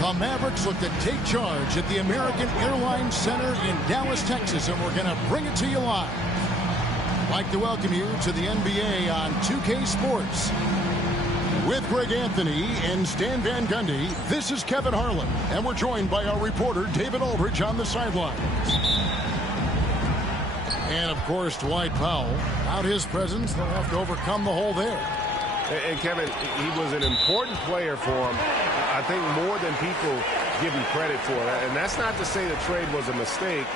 The Mavericks look to take charge at the American Airlines Center in Dallas, Texas, and we're going to bring it to you live. I'd like to welcome you to the NBA on 2K Sports. With Greg Anthony and Stan Van Gundy, this is Kevin Harlan, and we're joined by our reporter David Aldridge on the sidelines. And, of course, Dwight Powell. Without his presence, they'll have to overcome the hole there. And Kevin, he was an important player for him, I think more than people give him credit for. And that's not to say the trade was a mistake,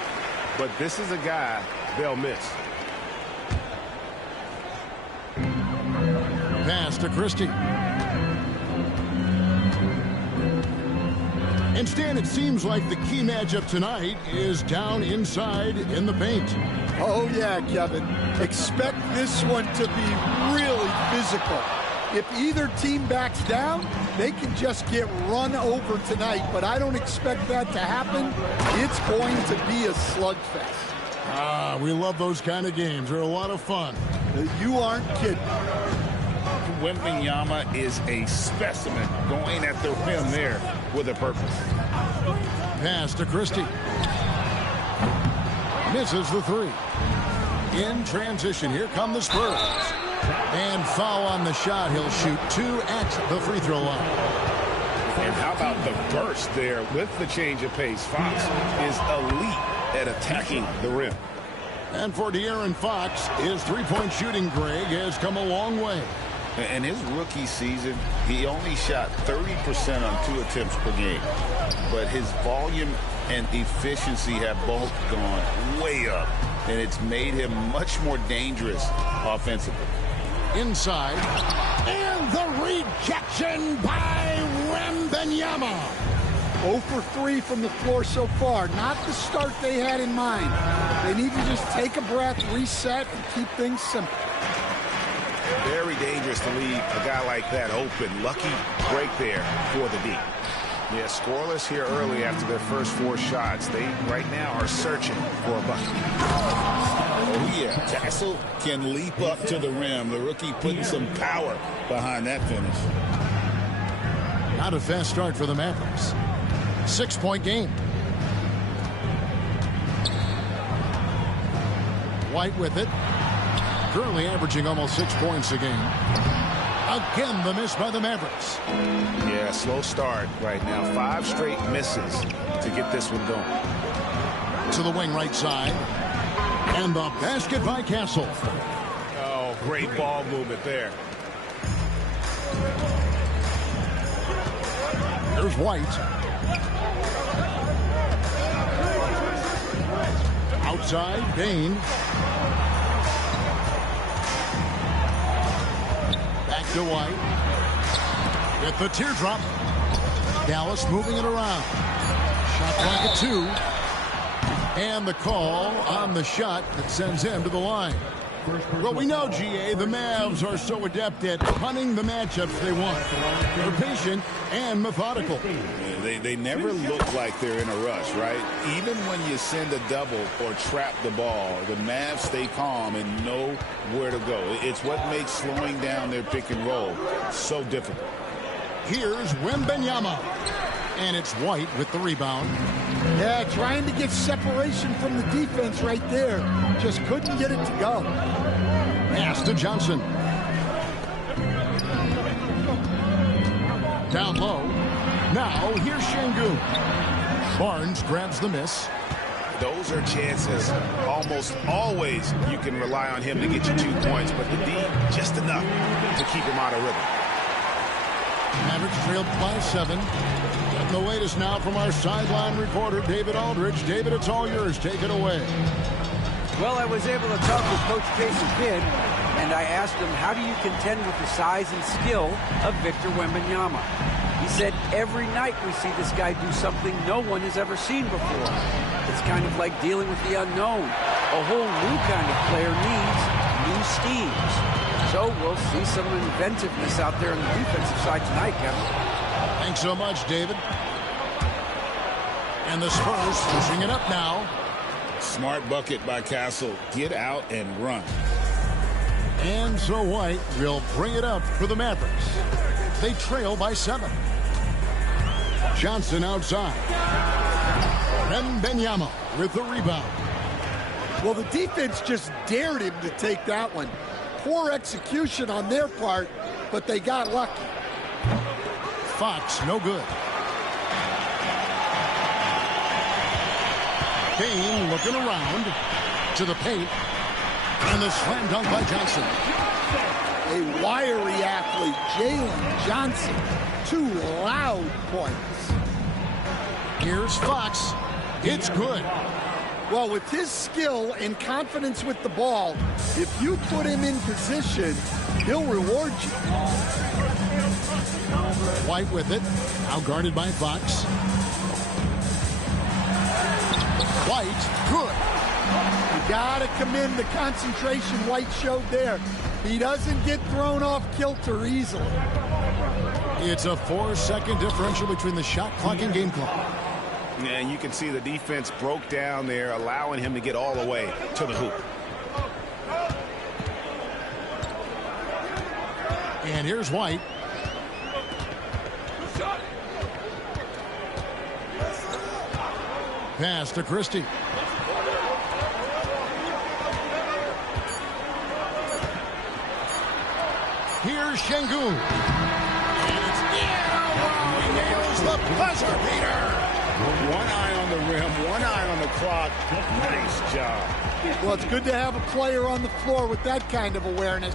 but this is a guy they'll miss. Pass to Christie. And Stan, it seems like the key matchup tonight is down inside in the paint. Oh, yeah, Kevin. Expect this one to be really physical. If either team backs down, they can just get run over tonight, but I don't expect that to happen. It's going to be a slugfest. Ah, we love those kind of games. They're a lot of fun. You aren't kidding. Wembanyama is a specimen going at the rim there with a purpose. Pass to Christie. Misses the three. In transition, here come the Spurs. And foul on the shot. He'll shoot 2 at the free throw line. And how about the burst there with the change of pace? Fox is elite at attacking the rim. And for De'Aaron Fox, his three-point shooting, Greg, has come a long way. In his rookie season, he only shot 30% on 2 attempts per game. But his volume and efficiency have both gone way up. And it's made him much more dangerous offensively. Inside. And the rejection by Wembanyama. 0 for 3 from the floor so far. Not the start they had in mind. They need to just take a breath, reset, and keep things simple. Very dangerous to leave a guy like that open. Lucky break there for the D. Yeah, scoreless here early after their first 4 shots. They, right now, are searching for a bucket. Oh, yeah. Tassel can leap up to the rim. The rookie putting some power behind that finish. Not a fast start for the Mavericks. 6-point game. White with it. Currently averaging almost 6 points a game. Again, the miss by the Mavericks. Yeah, slow start right now. 5 straight misses to get this one going. To the wing right side. And the basket by Castle. Oh, great ball movement there. There's White. Outside, Bain. Back to White. With the teardrop. Dallas moving it around. Shot clock at 2. And the call on the shot that sends him to the line. Well, we know, GA, the Mavs are so adept at punting the matchups they want. They're patient and methodical. They never look like they're in a rush, right? Even when you send a double or trap the ball, the Mavs stay calm and know where to go. It's what makes slowing down their pick and roll so difficult. Here's Wembanyama. And it's White with the rebound. Yeah, trying to get separation from the defense right there. Just couldn't get it to go. Pass to Johnson. Down low. Now here's Şengün. Barnes grabs the miss. Those are chances. Almost always you can rely on him to get you 2 points, but the D, just enough to keep him out of rhythm. Mavericks trailed by 7. And the latest now from our sideline reporter, David Aldridge. David, it's all yours. Take it away. Well, I was able to talk with Coach Jason Kidd, and I asked him, how do you contend with the size and skill of Victor Wembanyama? He said, every night we see this guy do something no one has ever seen before. It's kind of like dealing with the unknown. A whole new kind of player needs new schemes. So we'll see some inventiveness out there on the defensive side tonight, Kevin. Thanks so much, David. And the Spurs pushing it up now. Smart bucket by Castle. Get out and run. And so White will bring it up for the Mavericks. They trail by 7. Johnson outside. Wembanyama with the rebound. Well, the defense just dared him to take that one. Poor execution on their part, but they got lucky. Fox, no good. Kane looking around to the paint. And the slam dunk by Johnson. A wiry athlete, Jalen Johnson. 2 loud points. Here's Fox. It's good. Well, with his skill and confidence with the ball, if you put him in position, he'll reward you. White with it. Now guarded by Fox. White, good. You gotta commend the concentration White showed there. He doesn't get thrown off kilter easily. It's a 4-second differential between the shot clock and game clock. And you can see the defense broke down there, allowing him to get all the way to the hoop. And here's White. Pass to Christie. Here's Şengün. And it's wow, he nails the buzzer beater. One eye on the rim, one eye on the clock. Nice job. Well, it's good to have a player on the floor with that kind of awareness.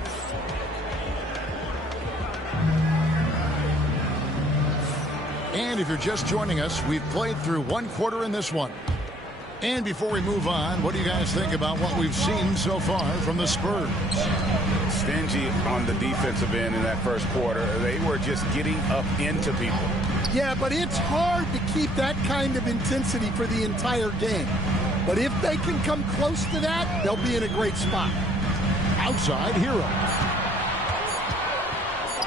And if you're just joining us, we've played through 1 quarter in this one. And before we move on, what do you guys think about what we've seen so far from the Spurs? Stingy on the defensive end in that first quarter. They were just getting up into people. Yeah, but it's hard to keep that kind of intensity for the entire game. But if they can come close to that, they'll be in a great spot. Outside, Hero.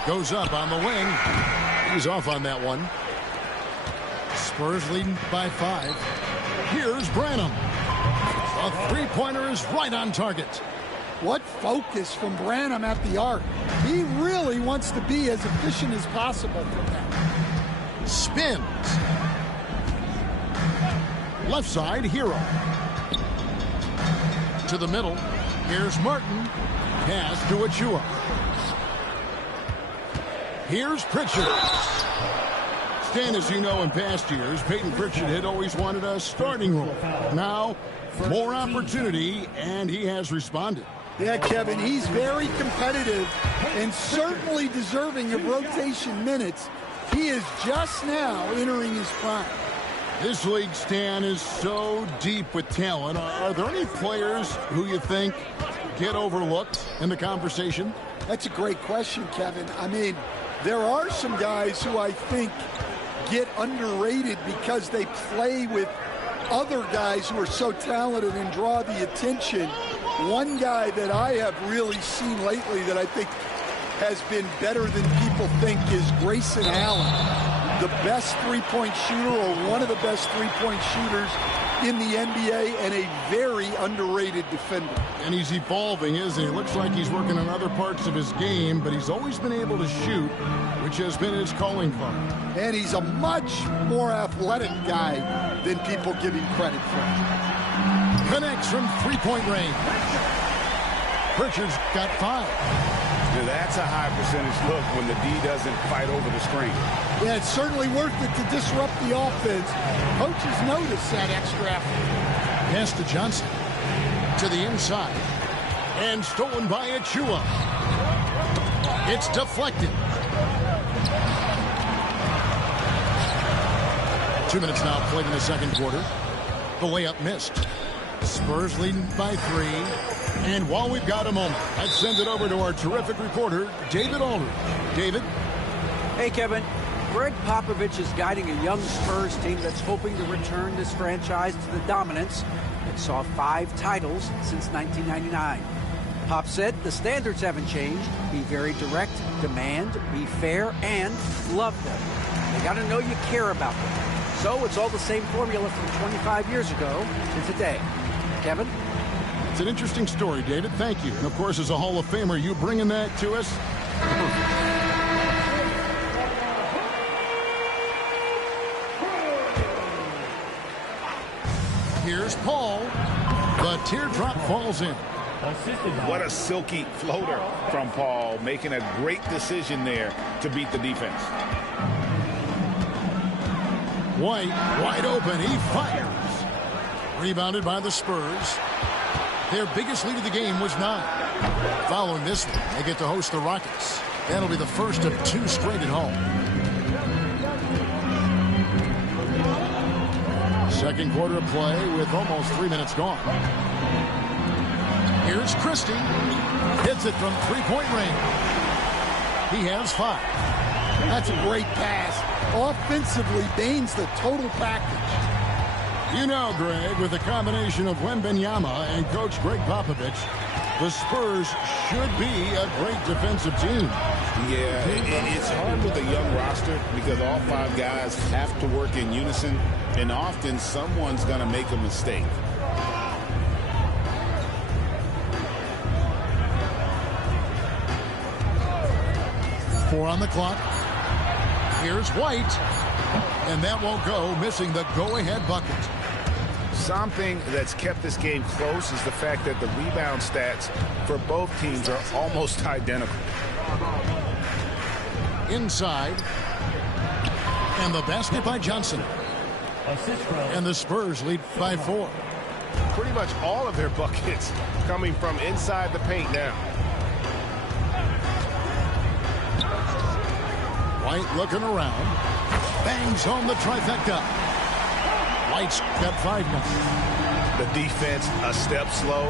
Goes up on the wing. He's off on that one. Spurs leading by 5. Here's Branham. A three-pointer is right on target. What focus from Branham at the arc. He really wants to be as efficient as possible from that. Spins. Left side, Hero. To the middle. Here's Martin. Pass to Achua. Here's Pritchard. Stan, as you know, in past years, Peyton Pritchard had always wanted a starting role. Now, more opportunity, and he has responded. Yeah, Kevin, he's very competitive and certainly deserving of rotation minutes. He is just now entering his prime. This league, Stan, is so deep with talent. Are there any players who you think get overlooked in the conversation? That's a great question, Kevin. I mean, there are some guys who I think get underrated because they play with other guys who are so talented and draw the attention. One guy that I have really seen lately that I think has been better than people think is Grayson Allen, the best three-point shooter or one of the best three-point shooters in the NBA and a very underrated defender. And he's evolving, isn't he? It looks like he's working on other parts of his game, but he's always been able to shoot, which has been his calling card. And he's a much more athletic guy than people give him credit for. Connects from three-point range. Pritchard's got 5. Now that's a high percentage look when the D doesn't fight over the screen. Yeah, it's certainly worth it to disrupt the offense. Coaches notice that extra effort. Pass to Johnson. To the inside. And stolen by Achua. It's deflected. 2 minutes now played in the second quarter. The layup missed. Spurs leading by 3. And while we've got a moment, let's send it over to our terrific reporter, David Aldridge. David? Hey, Kevin. Greg Popovich is guiding a young Spurs team that's hoping to return this franchise to the dominance that saw 5 titles since 1999. Pop said the standards haven't changed. Be very direct, demand, be fair, and love them. They got to know you care about them. So it's all the same formula from 25 years ago to today. Kevin? It's an interesting story, David. Thank you. And, of course, as a Hall of Famer, you bringing that to us. Here's Paul. The teardrop falls in. What a silky floater from Paul, making a great decision there to beat the defense. White, wide open. He fires. Rebounded by the Spurs. Their biggest lead of the game was 9. Following this one, they get to host the Rockets. That'll be the first of 2 straight at home. Second quarter of play with almost 3 minutes gone. Here's Christie. Hits it from three-point range. He has 5. That's a great pass. Offensively, Bane's the total package. You know, Greg, with the combination of Wembanyama and Coach Greg Popovich, the Spurs should be a great defensive team. Yeah, it's hard with a young roster because all 5 guys have to work in unison, and often someone's going to make a mistake. Four on the clock. Here's White. And that won't go, missing the go-ahead bucket. Something that's kept this game close is the fact that the rebound stats for both teams are almost identical. Inside. And the basket by Johnson. And the Spurs lead by 4. Pretty much all of their buckets coming from inside the paint now. White looking around. Bangs home the trifecta. White's got 5 now. The defense a step slow.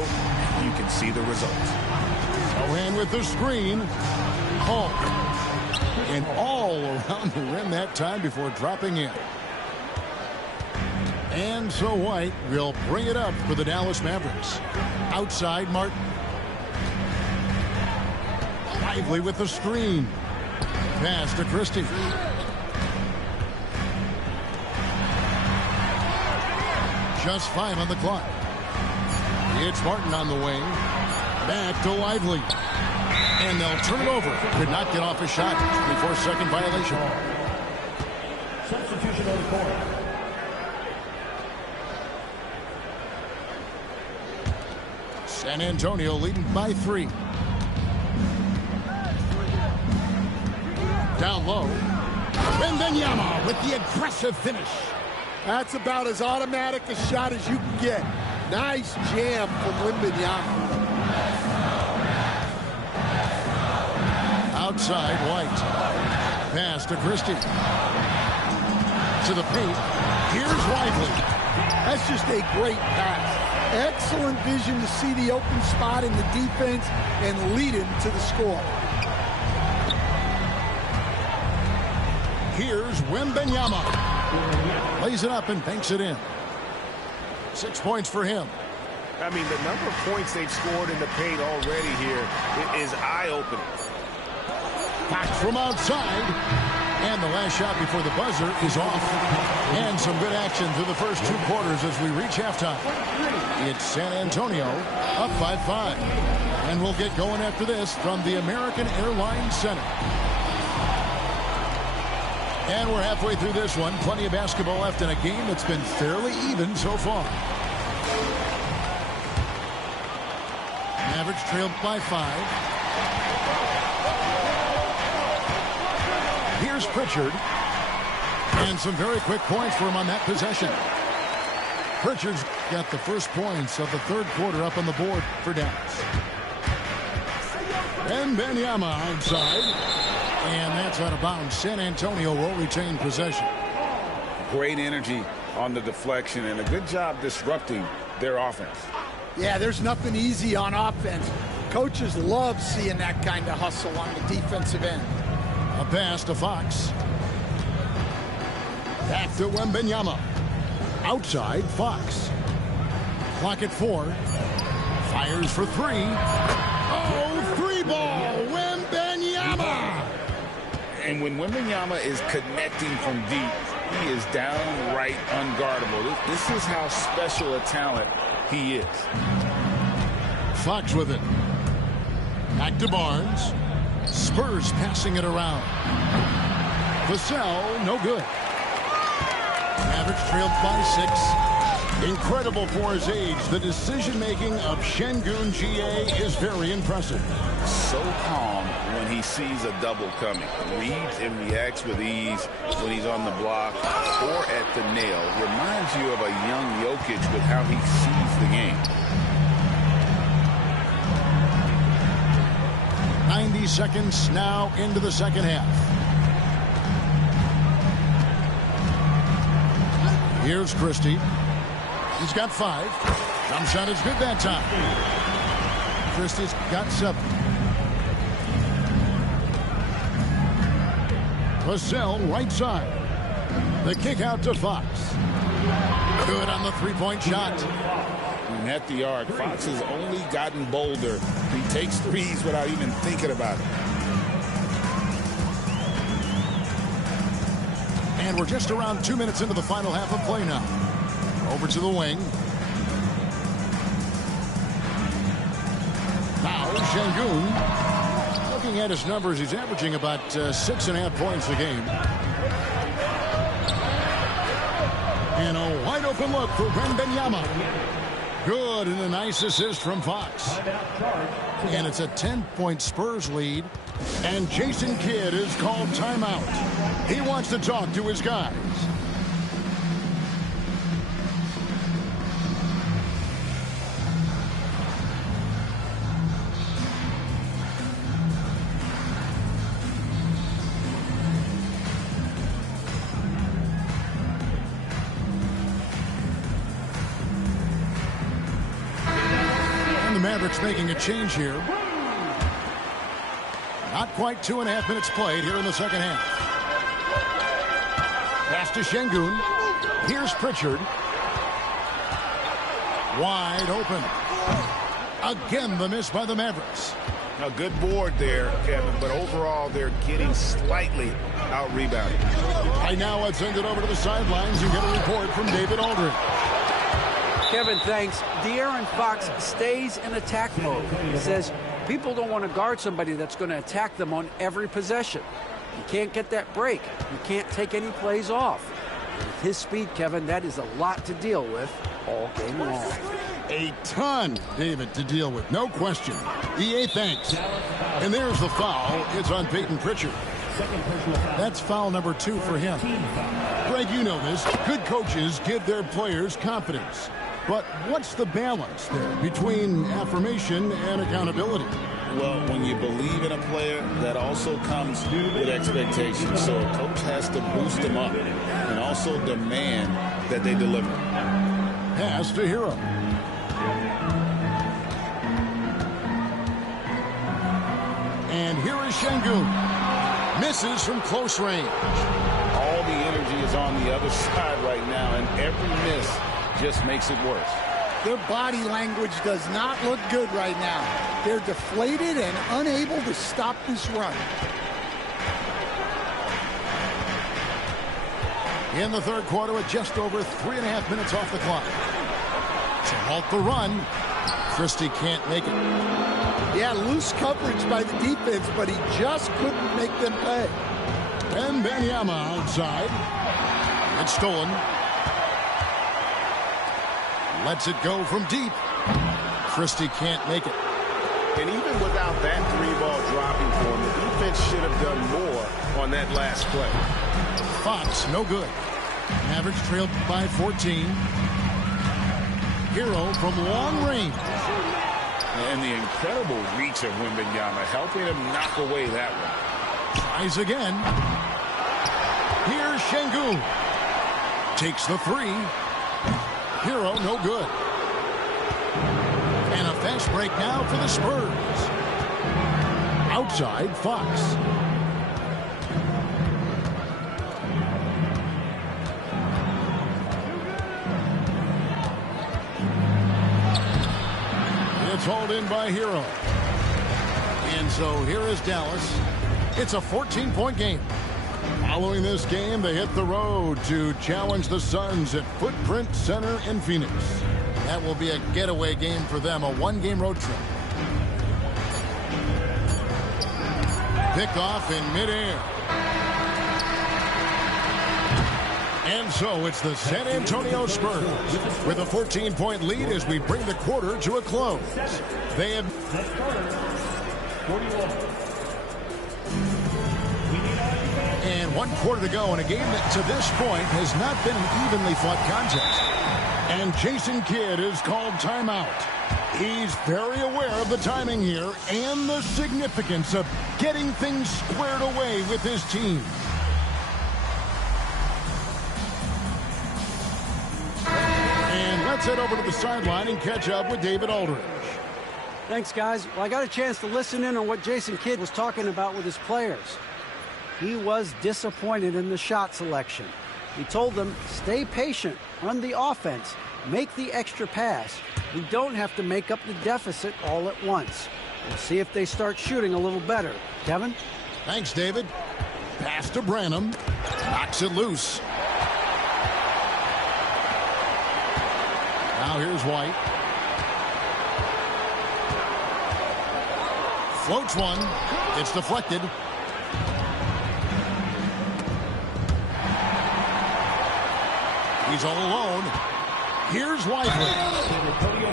You can see the results. Cohan with the screen. Hall. And all around the rim that time before dropping in. And so White will bring it up for the Dallas Mavericks. Outside, Martin. Lively with the screen. Pass to Christie. Just 5 on the clock. It's Martin on the wing. Back to Lively. And they'll turn it over. Could not get off a shot. 24-second violation. Substitution on the court. San Antonio leading by 3. Down low. Wembanyama with the aggressive finish. That's about as automatic a shot as you can get. Nice jam from Wembanyama. Outside, White. Pass to Christie. To the paint. Here's Lively. That's just a great pass. Excellent vision to see the open spot in the defense and lead him to the score. Here's Wembanyama. Lays it up and banks it in. 6 points for him. I mean, the number of points they've scored in the paint already here is eye-opening. Back from outside. And the last shot before the buzzer is off. And some good action through the first 2 quarters as we reach halftime. It's San Antonio up by 5. And we'll get going after this from the American Airlines Center. And we're halfway through this one. Plenty of basketball left in a game that's been fairly even so far. Mavericks trailed by 5. Here's Pritchard. And some very quick points for him on that possession. Pritchard's got the first points of the 3rd quarter up on the board for Dallas. And Wembanyama outside. And that's out of bounds. San Antonio will retain possession. Great energy on the deflection and a good job disrupting their offense. Yeah, there's nothing easy on offense. Coaches love seeing that kind of hustle on the defensive end. A pass to Fox. Back to Wembanyama. Outside, Fox. Clock at 4. Fires for 3. Oh, 3 ball. Wembanyama. And when Wembanyama is connecting from deep, he is downright unguardable. This is how special a talent he is. Fox with it. Back to Barnes. Spurs passing it around. Vassell, no good. Mavericks trailed by 6. Incredible for his age, the decision-making of Şengün GA is very impressive. So calm when he sees a double coming. Reads and reacts with ease when he's on the block or at the nail. Reminds you of a young Jokic with how he sees the game. 90 seconds now into the second half. Here's Christie. He's got 5. Jump shot is good that time. Christie's got 7. Vassell right side. The kick out to Fox. Good on the three-point shot. And at the arc, Fox has only gotten bolder. He takes threes without even thinking about it. And we're just around 2 minutes into the final half of play now. Over to the wing. Now Şengün. Looking at his numbers, he's averaging about 6.5 points a game. And a wide open look for Wembanyama. Good, and a nice assist from Fox. And it's a 10-point Spurs lead. And Jason Kidd is called timeout. He wants to talk to his guys. Mavericks making a change here. Not quite 2.5 minutes played here in the second half. Pass to Şengün. Here's Pritchard. Wide open. Again, the miss by the Mavericks. A good board there, Kevin, but overall they're getting slightly out-rebounded. Right now, let's send it over to the sidelines and get a report from David Aldridge. Kevin, thanks. De'Aaron Fox stays in attack mode. He says people don't want to guard somebody that's going to attack them on every possession. You can't get that break. You can't take any plays off. With his speed, Kevin, that is a lot to deal with all game long. A ton, David, to deal with. No question. EA thanks. And there's the foul. It's on Peyton Pritchard. That's foul number 2 for him. Greg, you know this. Good coaches give their players confidence. But what's the balance there between affirmation and accountability? Well, when you believe in a player, that also comes with expectations. So a coach has to boost them up and also demand that they deliver. Pass to Hero. And here is Şengün. Misses from close range. All the energy is on the other side right now, and every miss just makes it worse. Their body language does not look good right now. They're deflated and unable to stop this run. In the third quarter with just over 3.5 minutes off the clock. To halt the run, Christie can't make it. Yeah, loose coverage by the defense, but he just couldn't make them pay. Wembanyama outside. It's stolen. Lets it go from deep. Christie can't make it. And even without that 3-ball dropping for him, the defense should have done more on that last play. Fox, no good. Mavericks trailed by 14. Hero from long range. And the incredible reach of Wembanyama, helping him knock away that one. Tries again. Here's Şengün. Takes the 3. Hero, no good. And a fast break now for the Spurs. Outside, Fox. It's hauled in by Hero. And so here is Dallas. It's a 14-point game. Following this game, they hit the road to challenge the Suns at Footprint Center in Phoenix. That will be a getaway game for them, a one-game road trip. Pick off in midair. And so it's the San Antonio Spurs with a 14-point lead as we bring the quarter to a close. They have... And 1 quarter to go in a game that to this point has not been an evenly fought contest. And Jason Kidd is called timeout. He's very aware of the timing here and the significance of getting things squared away with his team. And let's head over to the sideline and catch up with David Aldridge. Thanks, guys. Well, I got a chance to listen in on what Jason Kidd was talking about with his players. He was disappointed in the shot selection. He told them, stay patient, run the offense, make the extra pass. We don't have to make up the deficit all at once. We'll see if they start shooting a little better. Kevin? Thanks, David. Pass to Branham. Knocks it loose. Now here's White. Floats one. It's deflected. He's all alone. Here's Lively.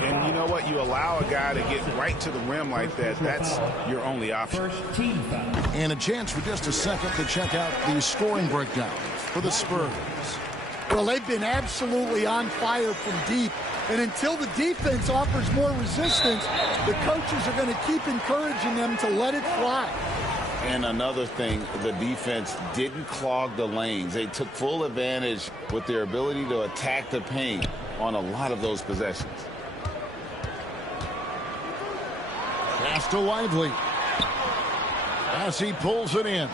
And you know what? You allow a guy to get right to the rim like that. That's your only option. And a chance for just a second to check out the scoring breakdown for the Spurs. Well, they've been absolutely on fire from deep. And until the defense offers more resistance, the coaches are going to keep encouraging them to let it fly. And another thing, the defense didn't clog the lanes. They took full advantage with their ability to attack the paint on a lot of those possessions. Pass to Lively. As he pulls it in.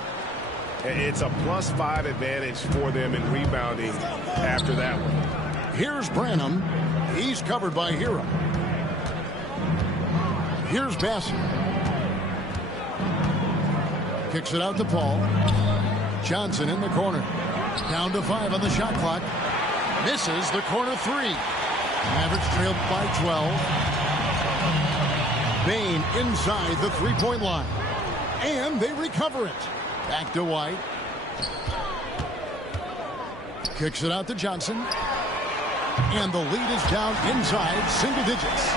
It's a +5 advantage for them in rebounding after that one. Here's Branham. He's covered by Hero. Here's Bassett. Kicks it out to Paul. Johnson in the corner. Down to 5 on the shot clock. Misses the corner 3. Mavericks trailed by 12. Bain inside the three-point line. And they recover it. Back to White. Kicks it out to Johnson. And the lead is down inside single digits.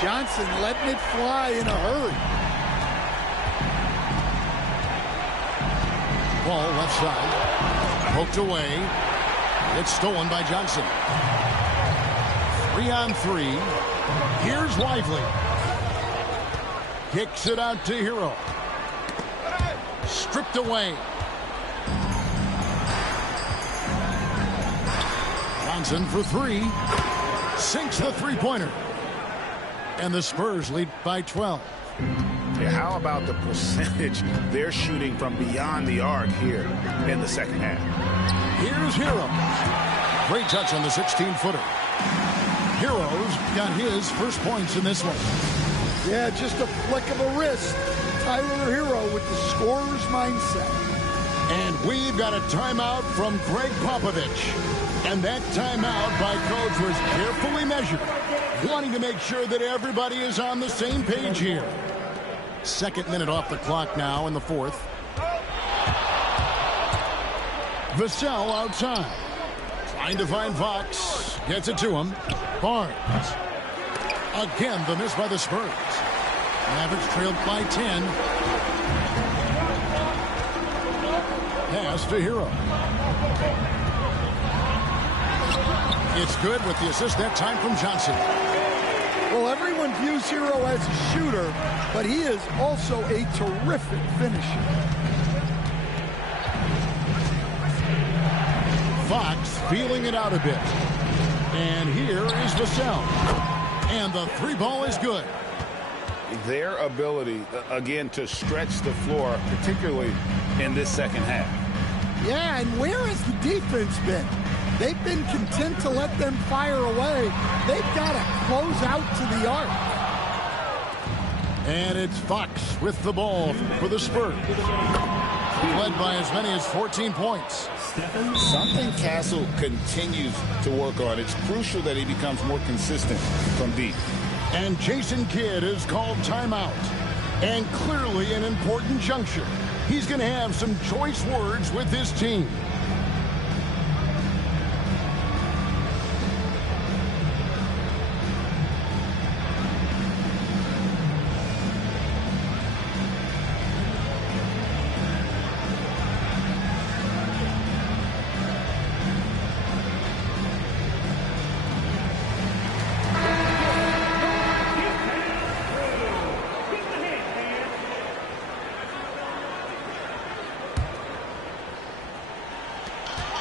Johnson letting it fly in a hurry. Ball left side. Poked away. It's stolen by Johnson. 3-on-3. Here's Lively. Kicks it out to Hero. Stripped away. Johnson for 3. Sinks the three-pointer. And the Spurs lead by 12. Yeah, how about the percentage they're shooting from beyond the arc here in the second half? Here's Hero. Great touch on the 16-footer. Hero's got his first points in this one. Yeah, just a flick of a wrist. Tyler Hero with the scorer's mindset. And we've got a timeout from Greg Popovich. And that timeout by Coach was carefully measured, wanting to make sure that everybody is on the same page here. Second minute off the clock now in the fourth. Vassell outside. Trying to find Fox. Gets it to him. Barnes. Again, the miss by the Spurs. Mavericks trailed by 10. Pass to Hero. It's good with the assist that time from Johnson. Well, everyone views Hero as a shooter, but he is also a terrific finisher. Fox feeling it out a bit. And here is Vassell. And the three ball is good. Their ability, again, to stretch the floor, particularly in this second half. Yeah, and where has the defense been? They've been content to let them fire away. They've got to close out to the arc. And it's Fox with the ball for the Spurs. Led by as many as 14 points. Something Castle continues to work on. It's crucial that he becomes more consistent from deep. And Jason Kidd is called timeout. And clearly an important juncture. He's going to have some choice words with his team.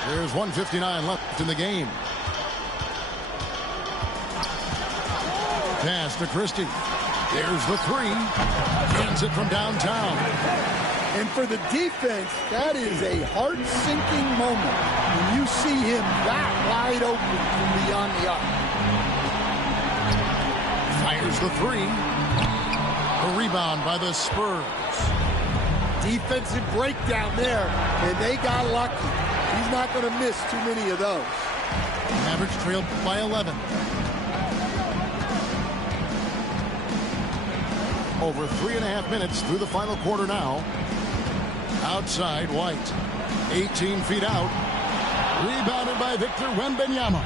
There's 1:59 left in the game. Pass to Christie. There's the three. Hits it from downtown. And for the defense, that is a heart-sinking moment when you see him that wide open from beyond the arc. Fires the three. A rebound by the Spurs. Defensive breakdown there, and they got lucky. He's not going to miss too many of those. Mavericks trailed by 11. Over 3.5 minutes through the final quarter now. Outside, White. 18 feet out. Rebounded by Victor Wembanyama.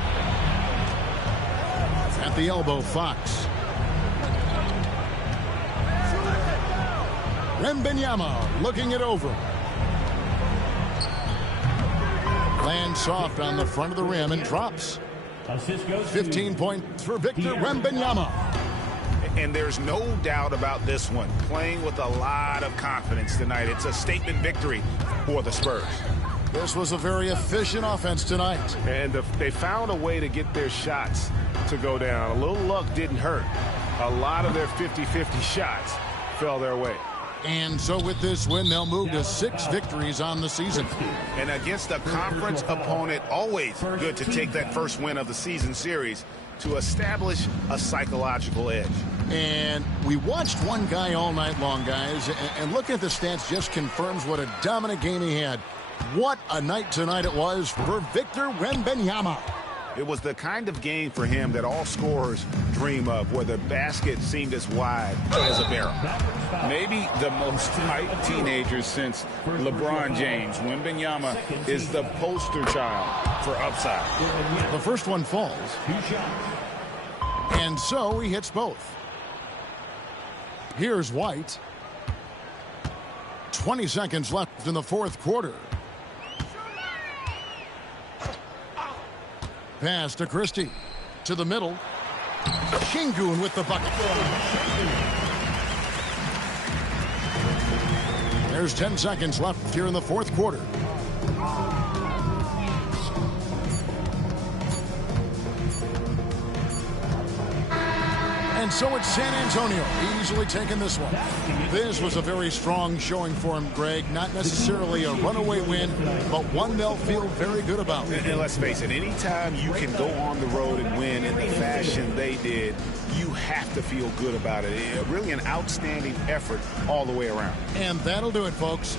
At the elbow, Fox. Wembanyama looking it over. Lands soft on the front of the rim and drops. 15 points for Victor Wembanyama. And there's no doubt about this one. Playing with a lot of confidence tonight. It's a statement victory for the Spurs. This was a very efficient offense tonight. And they found a way to get their shots to go down. A little luck didn't hurt. A lot of their 50-50 shots fell their way. And so with this win, they'll move to 6 victories on the season. And against a conference opponent, always good to take that first win of the season series to establish a psychological edge. And we watched one guy all night long, guys, and looking at the stats just confirms what a dominant game he had. What a night tonight it was for Victor Wembanyama. It was the kind of game for him that all scorers dream of, where the basket seemed as wide as a barrel. Maybe the most hyped teenager since LeBron James. Wembanyama is the poster child for upside. The first one falls. And so he hits both. Here's White. 20 seconds left in the fourth quarter. Pass to Christie. To the middle. Şengün with the bucket. There's 10 seconds left here in the fourth quarter. And so it's San Antonio easily taking this one. This was a very strong showing for him, Greg. Not necessarily a runaway win, but one they'll feel very good about. And let's face it, anytime you can go on the road and win in the fashion they did, you have to feel good about it. Really an outstanding effort all the way around. And that'll do it, folks.